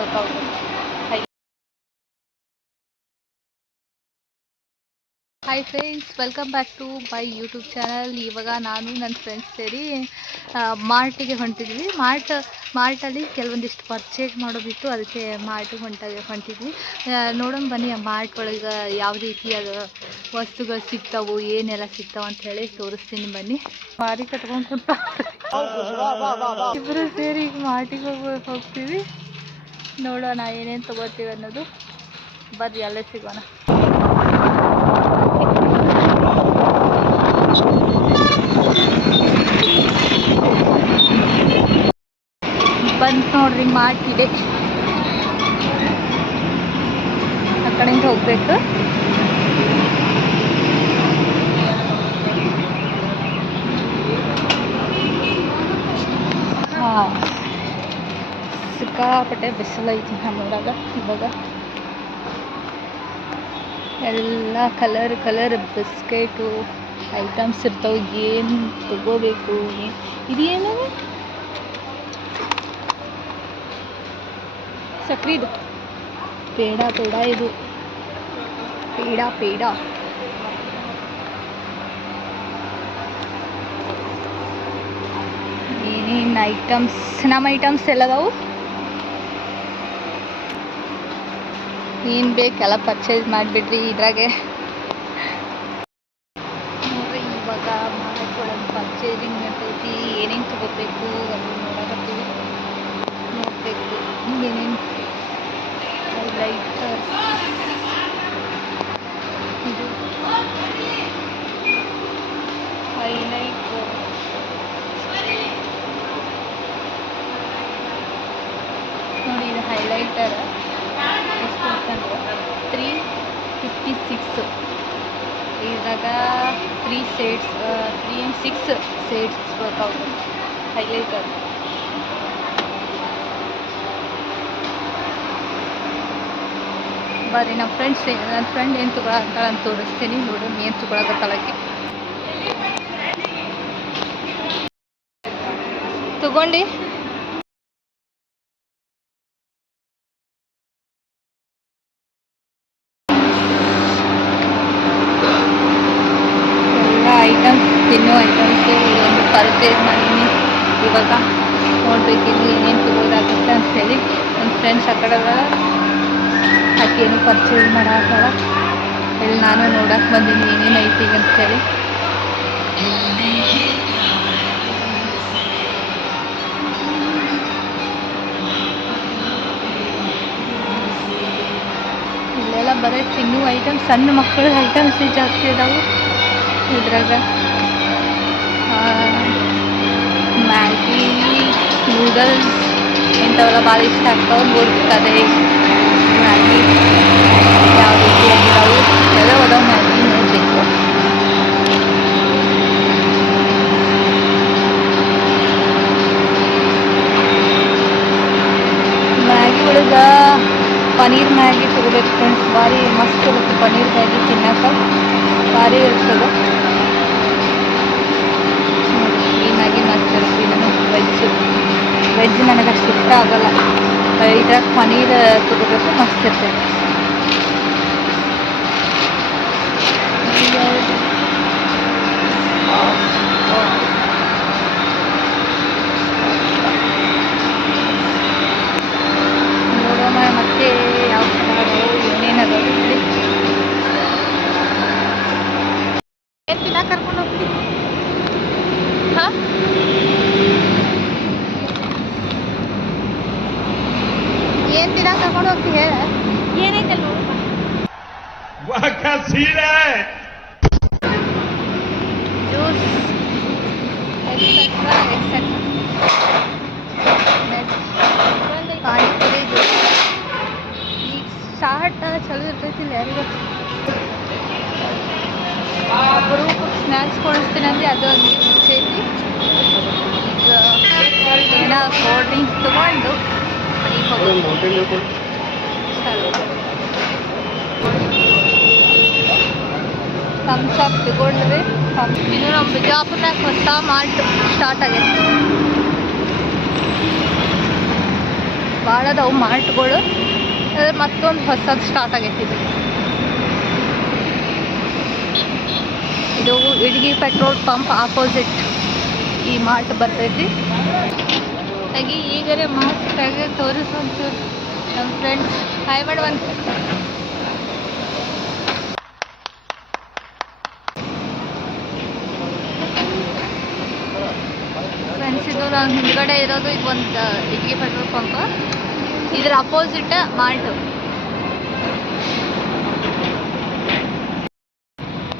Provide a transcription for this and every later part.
Workout. Hi friends, welcome back to my YouTube channel. ಇವಾಗ ನಾನು ನನ್ನ ಫ್ರೆಂಡ್ಸ್ ಸೇರಿ ಮಾರ್ಟಿಗೆ ಹೊಂಟಿದ್ವಿ. ಮಾರ್ಟಲ್ಲಿ ಕೆಲವೊಂದಿಷ್ಟು ಪರ್ಚೇಸ್ ಮಾಡೋದಿತ್ತು, ಅದಕ್ಕೆ ಮಾರ್ಟಿಗೆ ಹೊಂಟಿದ್ವಿ. ನೋಡೋಣ ಬನ್ನಿ, ಆ ಮಾರ್ಟ್ ಒಳಗೆ ಯಾವ ರೀತಿಯಾದ ವಸ್ತುಗಳು ಸಿಗ್ತಾವು, ಏನೆಲ್ಲ ಸಿಗ್ತಾವ ಅಂತ ಹೇಳಿ ತೋರಿಸ್ತೀನಿ ಬನ್ನಿ. ಮಾರಿ ಕಟ್ಕೊಂಡು ಕುಂತ ಇಬ್ಬರು ಸೇರಿ ಈಗ ಮಾರ್ಟಿಗೆ ಹೋಗ್ತೀವಿ. ನೋಡೋಣ ಏನೇನು ತೊಗೋತೀವಿ ಅನ್ನೋದು. ಬರ್ರಿ, ಅಲ್ಲೇ ಸಿಗೋಣ. ಬಂದು ನೋಡ್ರಿ, ಮಾರ್ಟ್ ಇದೆ. ಆ ಕಡೆಯಿಂದ ಹೋಗ್ಬೇಕು. ಹಾಂ, ಸಿಕ್ಕಾಪಟ್ಟೆ ಬಿಸಿಲೈತಿ ನಮ್ಮೂರಾಗ. ಇವಾಗ ಎಲ್ಲ ಕಲರ್ ಬಿಸ್ಕೆಟು ಐಟಮ್ಸ್ ಇರ್ತಾವೆ. ಏನು ತಗೋಬೇಕು? ಇದೇನು ಸಕ್ರಿದು ಪೇಡ ಇದು ಪೇಡ ಏನೇನು ಐಟಮ್ಸ್, ನಮ್ಮ ಐಟಮ್ಸ್ ಎಲ್ಲದಾವು. ಏನು ಬೇಕೆಲ್ಲ ಪರ್ಚೇಸ್ ಮಾಡಿಬಿಡ್ರಿ ಇದ್ರಾಗೆ. ನೋಡ್ರಿ, ಇವಾಗ ಮಾರ್ಟ್ ಪರ್ಚೇಸಿಂಗ್ ಮಾಡ್ತೈತಿ. ಏನೇನು ತಗೋಬೇಕು ಅದು ನೋಡಕತ್ತೀವಿ, ನೋಡಬೇಕು. ಏನೇನು ಹೈಲೈಟರ್, ಇದು ಹೈಲೈಟರ್, ನೋಡಿ ಇದು ಹೈಲೈಟರ್. ಎಷ್ಟು ಅಂತಂದ್ರೆ 356. ಇದ್ರಾಗ 3 shades, 3 and 6 shades workout highlighter. ಬರ್ರಿ, ನನ್ನ ಫ್ರೆಂಡ್ ಏನು ತೊಗೊಳತ್ತಾಳ ಅಂತ ತೋರಿಸ್ತೀನಿ. ನೋಡೋಣ ಏನು ತೊಗೊಳಕತ್ತಾಳಕ್ಕೆ. ತಗೊಂಡು ಎಲ್ಲ ಐಟಮ್ಸ್, ತಿನ್ನೋ ಐಟಮ್ಸು ಒಂದು ಪರ್ಚೇಸ್ ಮಾಡೀನಿ. ಇವಾಗ ನೋಡ್ಬೇಕು ಇನ್ನು ಏನೇನು ತಗೋದಾಗುತ್ತೆ ಅಂತೇಳಿ. ನನ್ನ ಫ್ರೆಂಡ್ಸ್ ಆ ಕಡೆ ಆಕೆ ಏನು ಪರ್ಚೇಸ್ ಮಾಡತ್ತಾಳ. ಇಲ್ಲಿ ನಾನು ನೋಡಕ್ಕೆ ಬಂದೀನಿ ಏನೇನು ಐತಿ ಅಂತೇಳಿ. ಇಲ್ಲೆಲ್ಲ ಬರೀ ತಿನ್ನೋ ಐಟಮ್ಸ್, ಸಣ್ಣ ಮಕ್ಕಳ ಐಟಮ್ಸ್ ಜಾಸ್ತಿ ಇದಾವೆ ಇದ್ರಾಗ. ಮ್ಯಾಗಿ, ನೂಡಲ್ಸ್ ಇಂಥವೆಲ್ಲ ಭಾಳ ಇಷ್ಟ ಆಗ್ತಾವೆ. ನೋಡ್ಬೇಕಾದ್ರೆ ಮ್ಯಾಗಿ ಯಾವ ರೀತಿಯಾಗಿದ್ದಾವೆ ಎಲ್ಲ ಅದಾವೆ. ಮ್ಯಾಗಿ ನೋಡಬೇಕು. ಮ್ಯಾಗಿ ಒಳಗೆ ಪನೀರ್ ಮ್ಯಾಗಿ ತಗೋಬೇಕು ಫ್ರೆಂಡ್ಸ್. ಭಾರಿ ಮಸ್ತ್ ಇರುತ್ತೆ ಪನೀರ್ ಮ್ಯಾಗಿ, ತಿನ್ನೋಕೆ ಭಾರಿ ಇರ್ತದೆ. ಈ ಮ್ಯಾಗಿ ಮಸ್ತ್ ಇರುತ್ತೆ. ಇದನ್ನು ವೆಜ್ ನನಗೆ ಅಷ್ಟು ಇಷ್ಟ ಆಗೋಲ್ಲ. ಇದ್ರಾಗ ಪನೀರ್ ತಗೋಬೇಕು, ಮಸ್ತ್ ಇರ್ತದೆ. ನೋಡೋಣ ಮತ್ತೆ ಯಾವ ಥರ ಅದಾವೆ, ಏನೇನು ಅದಾವೆ. ಏನು ತಿನ್ನ ಕರ್ಕೊಂಡು ಹೋಗ್ತೀವಿ? ಹಾಂ, ಏನು ತಿನ್ನ ಕರ್ಕೊಂಡು ಹೋಗ್ತೀವಿ ಹೇಳ. ಏನೈತಲ್ಲ ನೋಡಪ್ಪ. Juice etcetera panipuri juice. ಈಗ ಸ್ಟಾರ್ಟ್ ಚಲೋ ಇರ್ತೈತಿ ಇಲ್ಲ ಯಾರಿಗೂ. ಅಪರೂಪಕ್ಕೆ ಸ್ನ್ಯಾಕ್ಸ್ ಕೊಡಿಸ್ತೀನಿ ಅಂದರೆ ಅದು ಒಂದು ಮುಚ್ಚೈತಿ. ಈಗ ಏನೋ ಕೋಲ್ಡ್ ಡ್ರಿಂಕ್ಸ್ ತೊಗೊಂಡು ಮನೆಗೆ ಹೋಗೋದು. ಥಮ್ಸ್ ಅಪ್ ತಗೊಂಡ್ವಿ. ಇನ್ನು ನಮ್ಮ ಬಿಜಾಪುರನಾಗ ಹೊಸ ಮಾರ್ಟ್ ಸ್ಟಾರ್ಟ್ ಆಗೈತೆ. ಭಾಳ ಭಾಳ ಅದಾವು ಮಾರ್ಟ್ಗಳು. ಮತ್ತೊಂದು ಹೊಸದು ಸ್ಟಾರ್ಟ್ ಆಗೈತಿ ಇದು ಇಡಗಿ ಪೆಟ್ರೋಲ್ ಪಂಪ್ ಆಪೋಸಿಟ್ ಈ ಮಾರ್ಟ್ ಬರ್ತೈತಿ. ಹಾಗೆ ಈಗಲೇ ಮಾಸ್ಕ್ ತೆಗೆದು ತೋರಿಸೋದು ನಮ್ಮ ಫ್ರೆಂಡ್ಸ್ ಹಾಯ್ ಮಾಡುವಂತ. ಫ್ರೆಂಡ್ಸ್ ಇದು ನಾನು ಹಿಂದ್ಗಡೆ ಇರೋದು ಇದು ಒಂದು ಇಡ್ಗಿ ಪೆಟ್ರೋಲ್ ಪಂಪ್, ಇದ್ರ ಅಪೋಸಿಟ್ ಮಾರ್ಟ್.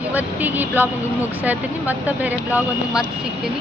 ಇವತ್ತಿಗೆ ಈ ಬ್ಲಾಗ್ ಮುಗಿಸ್ತಾ ಇರ್ತೀನಿ. ಮತ್ತೆ ಬೇರೆ ಬ್ಲಾಗ್ ಒಂದು ಮತ್ತೆ ಸಿಗ್ತೀನಿ.